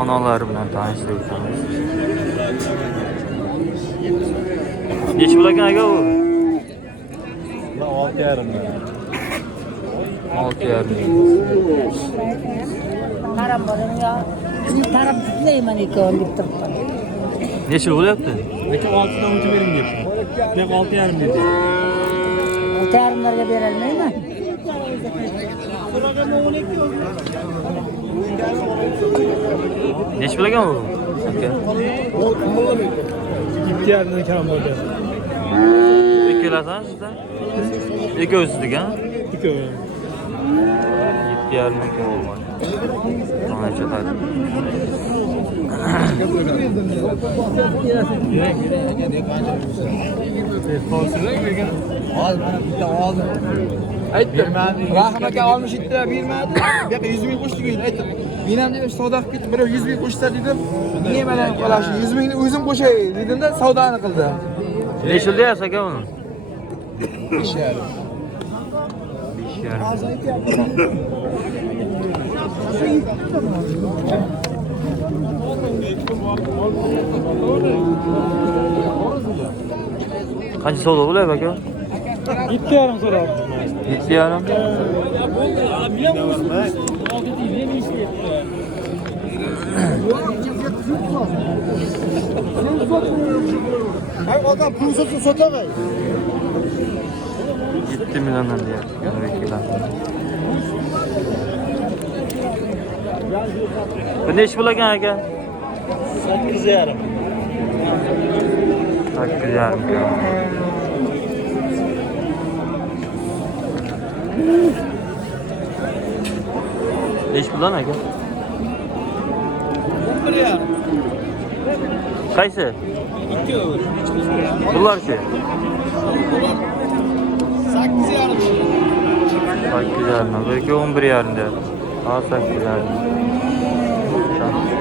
Onalar bilan tanishtirib o'tamiz. Nechi pul ekan aka u? 6,5 ming. 6,5 ming. Qarab boring ya. Taraf tutmayman ekan deb turibman. Nechi pul bo'lyapti? Aka 6 dan o'tib bering debdi. Men 6,5 ming dedi. O'tarlarga bera olmayman. Nechi pul ekan u? Aka. 2,5 ming kam bo'ldi. Ikkalasizmi sizlar? Ikkovsizlik-a? Ikkovi. 7,5 ming bo'lgan. Qancha tadi? Rahim aka olmuş itti bermadi. Bu yoqqa 100 ming qo'shdik edi. Aytdim. Men ham dedim savdo qilib ketdim. Birov 100 ming qo'shsa dedim. Nima bilan qolash? 100 mingni o'zim qo'shay dedim-da savdoni qildim. Nechi yil deyapsiz aka uni? 5,5. 5,5. Qancha savdo bo'lyapti aka? 7,5 so'rab. 7,5. Ay odam pul sotamay. 7 milliondan deyapti vakilan. Bu nechi pul ekan aka? 8,5. 8,5 ming. Nechi puldan aka? 1,5. Qaysi? 2. Bularchi? 8,5. 8,5. Belki 11,5 deyapti. Ha 8,5.